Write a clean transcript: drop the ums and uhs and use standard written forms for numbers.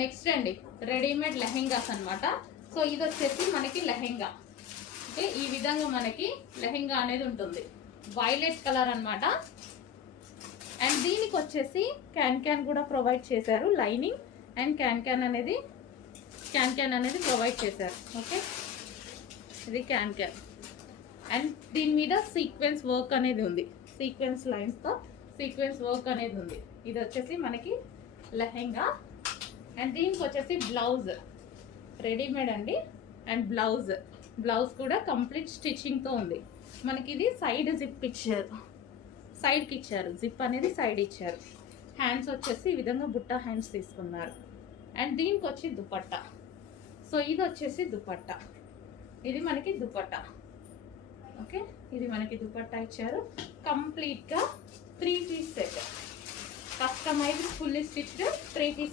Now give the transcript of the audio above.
Next అండి readymade lehengas అన్నమాట. So ఇది వచ్చేసి మనకి లెహెంగా. ఓకే, ఈ విధంగా మనకి లెహెంగా అనేది ఉంటుంది. వైలెట్ కలర్ అన్నమాట. అండ్ దీనికి వచ్చేసి క్యాన్ కూడా ప్రొవైడ్ చేశారు. లైనింగ్ అండ్ క్యాన్ అనేది ప్రొవైడ్ చేశారు. ఓకే, ఇది క్యాన్ అండ్ దీని మీద సీక్వెన్స్ వర్క్ అనేది ఉంది. సీక్వెన్స్ లైన్స్తో సీక్వెన్స్ వర్క్ అనేది ఉంది. ఇది వచ్చేసి మనకి లెహెంగా. అండ్ దీనికి వచ్చేసి బ్లౌజ్ రెడీమేడ్ అండి. అండ్ బ్లౌజ్ కూడా కంప్లీట్ స్టిచ్చింగ్తో ఉంది. మనకి ఇది సైడ్ జిప్ ఇచ్చారు, సైడ్కి ఇచ్చారు. జిప్ అనేది సైడ్ ఇచ్చారు. హ్యాండ్స్ వచ్చేసి ఈ విధంగా బుట్ట హ్యాండ్స్ తీసుకున్నారు. అండ్ దీనికి వచ్చి దుపట్టా. సో ఇది వచ్చేసి దుపట్టా. ఇది మనకి దుపట్టా. ఓకే, ఇది మనకి దుపట్టా ఇచ్చారు. కంప్లీట్గా 3 piece set, customized fully stitched 3 piece